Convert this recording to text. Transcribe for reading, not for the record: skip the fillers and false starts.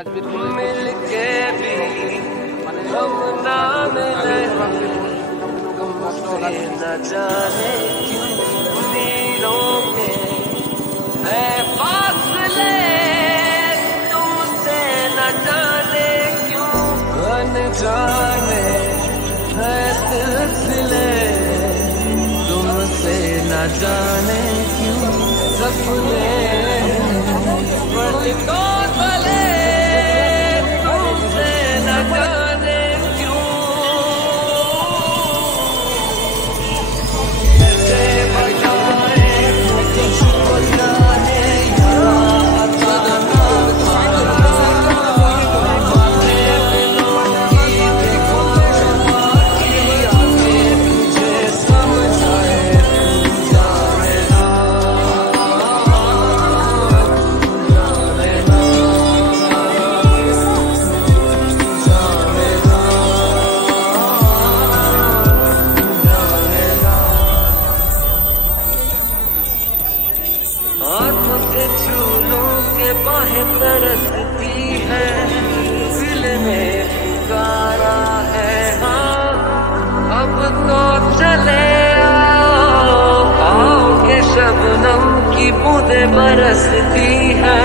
मिलके भी हम ना मिले, न जाने क्यों दिलों के है फासले, तुमसे न जाने क्यों अनजाने है सिलसिले, तुमसे न जाने क्यों सपने पलकों तले, तुमसे न जाने क्यों कैसे बताए तुझको जाने याद आना, बातें दिलों की देखो की आगे तुझे समझाए, तू जाने ना हाथों के झूलों के बाहें तरसती है, दिल में पुकारा है हाँ, अब तो चले आओ, आओ के शबनम की बूंदें बरसती है।